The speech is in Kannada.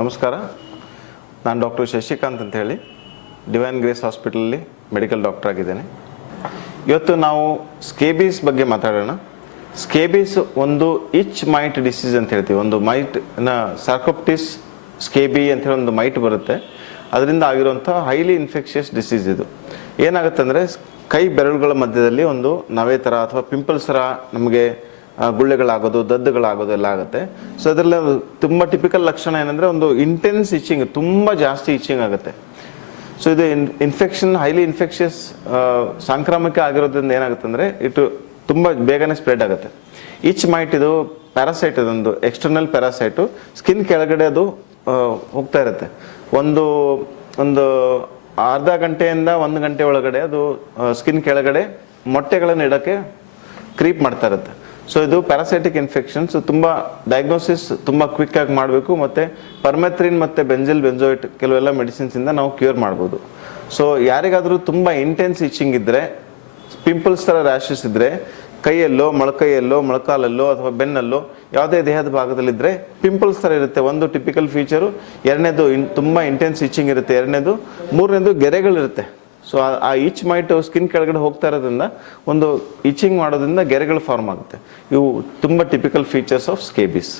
ನಮಸ್ಕಾರ, ನಾನು ಡಾಕ್ಟರ್ ಶಶಿಕಾಂತ್ ಅಂತ ಹೇಳಿ ಡಿವೈನ್ ಗ್ರೇಸ್ ಹಾಸ್ಪಿಟಲಲ್ಲಿ ಮೆಡಿಕಲ್ ಡಾಕ್ಟರ್ ಆಗಿದ್ದೇನೆ. ಇವತ್ತು ನಾವು ಸ್ಕೇಬೀಸ್ ಬಗ್ಗೆ ಮಾತಾಡೋಣ. ಸ್ಕೇಬೀಸ್ ಒಂದು ಇಚ್ ಮೈಟ್ ಡಿಸೀಸ್ ಅಂತ ಹೇಳ್ತೀವಿ. ಒಂದು ಮೈಟ್ ಸಾರ್ಕೋಪ್ಟಿಸ್ ಸ್ಕೇಬಿ ಅಂತ ಹೇಳಿ ಒಂದು ಮೈಟ್ ಬರುತ್ತೆ. ಅದರಿಂದ ಆಗಿರುವಂಥ ಹೈಲಿ ಇನ್ಫೆಕ್ಷಿಯಸ್ ಡಿಸೀಸ್ ಇದು. ಏನಾಗುತ್ತೆ ಅಂದರೆ ಕೈ ಬೆರಳುಗಳ ಮಧ್ಯದಲ್ಲಿ ಒಂದು ನವೆ ಥರ ಅಥವಾ ಪಿಂಪಲ್ಸ್ ಥರ ನಮಗೆ ಗುಳ್ಳೆಗಳಾಗೋದು, ದದ್ದುಗಳಾಗೋದು ಎಲ್ಲ ಆಗುತ್ತೆ. ಸೊ ಅದರಲ್ಲಿ ತುಂಬ ಟಿಪಿಕಲ್ ಲಕ್ಷಣ ಏನಂದರೆ ಒಂದು ಇಂಟೆನ್ಸ್ ಇಚ್ಚಿಂಗ್, ತುಂಬ ಜಾಸ್ತಿ ಇಚ್ಚಿಂಗ್ ಆಗುತ್ತೆ. ಸೊ ಇದು ಹೈಲಿ ಇನ್ಫೆಕ್ಷಿಯಸ್ ಸಾಂಕ್ರಾಮಿಕ ಆಗಿರೋದ್ರಿಂದ ಏನಾಗುತ್ತೆ ಅಂದರೆ ತುಂಬ ಬೇಗನೆ ಸ್ಪ್ರೆಡ್ ಆಗುತ್ತೆ. ಇಚ್ ಮೈಟ್ ಇದು ಪ್ಯಾರಾಸೈಟ್, ಇದೊಂದು ಎಕ್ಸ್ಟರ್ನಲ್ ಪ್ಯಾರಾಸೈಟು. ಸ್ಕಿನ್ ಕೆಳಗಡೆ ಅದು ಹೋಗ್ತಾ ಇರುತ್ತೆ. ಒಂದು ಅರ್ಧ ಗಂಟೆಯಿಂದ 1 ಗಂಟೆ ಒಳಗಡೆ ಅದು ಸ್ಕಿನ್ ಕೆಳಗಡೆ ಮೊಟ್ಟೆಗಳನ್ನು ಇಡೋಕ್ಕೆ ಕ್ರೀಪ್ ಮಾಡ್ತಾ ಇರುತ್ತೆ. ಸೊ ಇದು ಪ್ಯಾರಾಸೈಟಿಕ್ ಇನ್ಫೆಕ್ಷನ್ಸ್. ತುಂಬ ಡಯಾಗ್ನೋಸಿಸ್ ತುಂಬ ಕ್ವಿಕ್ಕಾಗಿ ಮಾಡಬೇಕು, ಮತ್ತು ಪರ್ಮೆಥ್ರಿನ್ ಮತ್ತು ಬೆಂಜೋಯಿಟ್ ಕೆಲವೆಲ್ಲ ಮೆಡಿಸಿನ್ಸಿಂದ ನಾವು ಕ್ಯೂರ್ ಮಾಡ್ಬೋದು. ಸೊ ಯಾರಿಗಾದರೂ ತುಂಬ ಇಂಟೆನ್ಸ್ ಇಚ್ಚಿಂಗ್ ಇದ್ದರೆ, ಪಿಂಪಲ್ಸ್ ಥರ ರ್ಯಾಷಸ್ ಇದ್ದರೆ, ಕೈಯಲ್ಲೋ ಮೊಳಕೈಯಲ್ಲೋ ಮೊಳಕಾಲಲ್ಲೋ ಅಥವಾ ಬೆನ್ನಲ್ಲೋ ಯಾವುದೇ ದೇಹದ ಭಾಗದಲ್ಲಿದ್ದರೆ ಪಿಂಪಲ್ಸ್ ಥರ ಇರುತ್ತೆ. ಒಂದು ಟಿಪಿಕಲ್ ಫೀಚರು. ಎರಡನೇದು ತುಂಬ ಇಂಟೆನ್ಸ್ ಇಚ್ಚಿಂಗ್ ಇರುತ್ತೆ. ಮೂರನೇದು ಗೆರೆಗಳಿರುತ್ತೆ. ಸೊ ಆ ಇಚ್ ಮೈಟ್ ಸ್ಕಿನ್ ಕೆಳಗಡೆ ಹೋಗ್ತಾ ಇರೋದ್ರಿಂದ ಒಂದು ಇಚಿಂಗ್ ಮಾಡೋದ್ರಿಂದ ಗೆರೆಗಳು ಫಾರ್ಮ್ ಆಗುತ್ತೆ. ಇವು ತುಂಬ ಟಿಪಿಕಲ್ ಫೀಚರ್ಸ್ ಆಫ್ ಸ್ಕೇಬೀಸ್.